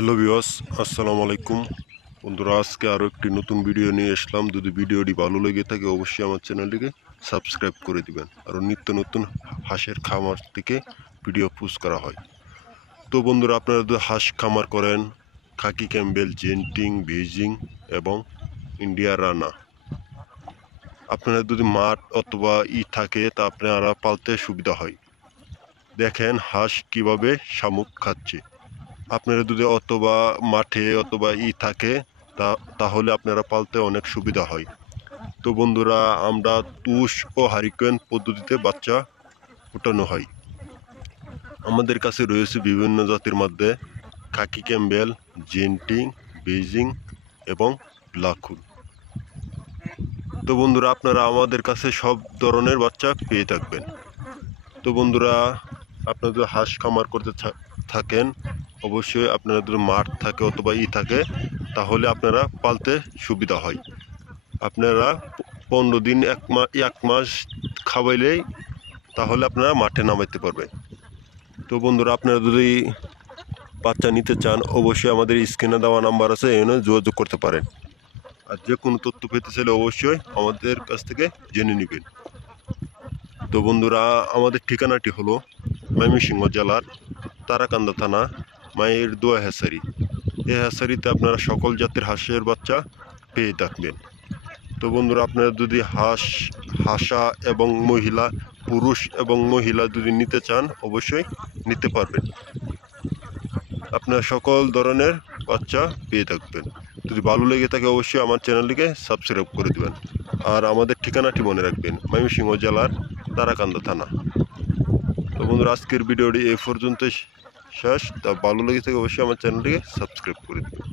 Hello viewers, আসসালামু আলাইকুম। বন্ধুরা, আজকে আরও একটি নতুন ভিডিও নিয়ে আসলাম। যদি ভিডিওটি ভালো লেগে থাকে অবশ্যই আমার চ্যানেলটিকে সাবস্ক্রাইব করে দিবেন। আরও নিত্য নতুন হাঁসের খামার থেকে ভিডিও পোস্ট করা হয়। তো বন্ধুরা, আপনারা যদি হাঁস খামার করেন, খাকি ক্যাম্বেল, জেন্টিং, বেজিং এবং ইন্ডিয়া রানা, আপনারা যদি মাঠ অথবা থাকে তা আপনারা পালতে সুবিধা হয়। দেখেন হাঁস কিভাবে শামুক খাচ্ছে। আপনারা যদি অথবা মাঠে অথবা থাকে তাহলে আপনারা পালতে অনেক সুবিধা হয়। তো বন্ধুরা, আমরা তুষ ও হারিকেন পদ্ধতিতে বাচ্চা ফোটানো হয়। আমাদের কাছে রয়েছে বিভিন্ন জাতির মধ্যে খাকি ক্যাম্বেল, জেন্টিং, বেজিং এবং ব্ল্যাকহুড। তো বন্ধুরা, আপনারা আমাদের কাছে সব ধরনের বাচ্চা পেয়ে থাকবেন। তো বন্ধুরা, আপনারা যদি হাঁস খামার করতে থাকেন, অবশ্যই আপনারা যদি মাঠ থাকে অথবা থাকে তাহলে আপনারা পালতে সুবিধা হয়। আপনারা 15 দিন এক মাস খাওয়াইলেই তাহলে আপনারা মাঠে নামাইতে পারবেন। তো বন্ধুরা, আপনারা যদি বাচ্চা নিতে চান অবশ্যই আমাদের স্ক্রিনে দেওয়া নাম্বার আছে, এনে যোগাযোগ করতে পারেন। আর যে কোনো তথ্য পেতে চাইলে অবশ্যই আমাদের কাছ থেকে জেনে নেবেন। তো বন্ধুরা, আমাদের ঠিকানাটি হলো ময়মনসিংহ জেলার তারাকান্দা থানা, মায়ের দোয়া হ্যাচারি। এই হ্যাচারিতে আপনারা সকল জাতের হাঁসের বাচ্চা পেয়ে থাকবেন। তো বন্ধুরা, আপনারা যদি হাঁসা এবং পুরুষ এবং মহিলা যদি নিতে চান অবশ্যই নিতে পারবেন। আপনারা সকল ধরনের বাচ্চা পেয়ে থাকবেন। যদি ভালো লেগে থাকে অবশ্যই আমার চ্যানেলটিকে সাবস্ক্রাইব করে দেবেন। আর আমাদের ঠিকানাটি মনে রাখবেন, ময়মনসিংহ জেলার তারাকান্দা থানা। তো বন্ধুরা, আজকের ভিডিওটি এই পর্যন্তই শেষ। তা ভালো লেগে থাকে অবশ্যই আমার চ্যানেলটিকে সাবস্ক্রাইব করে দেবেন।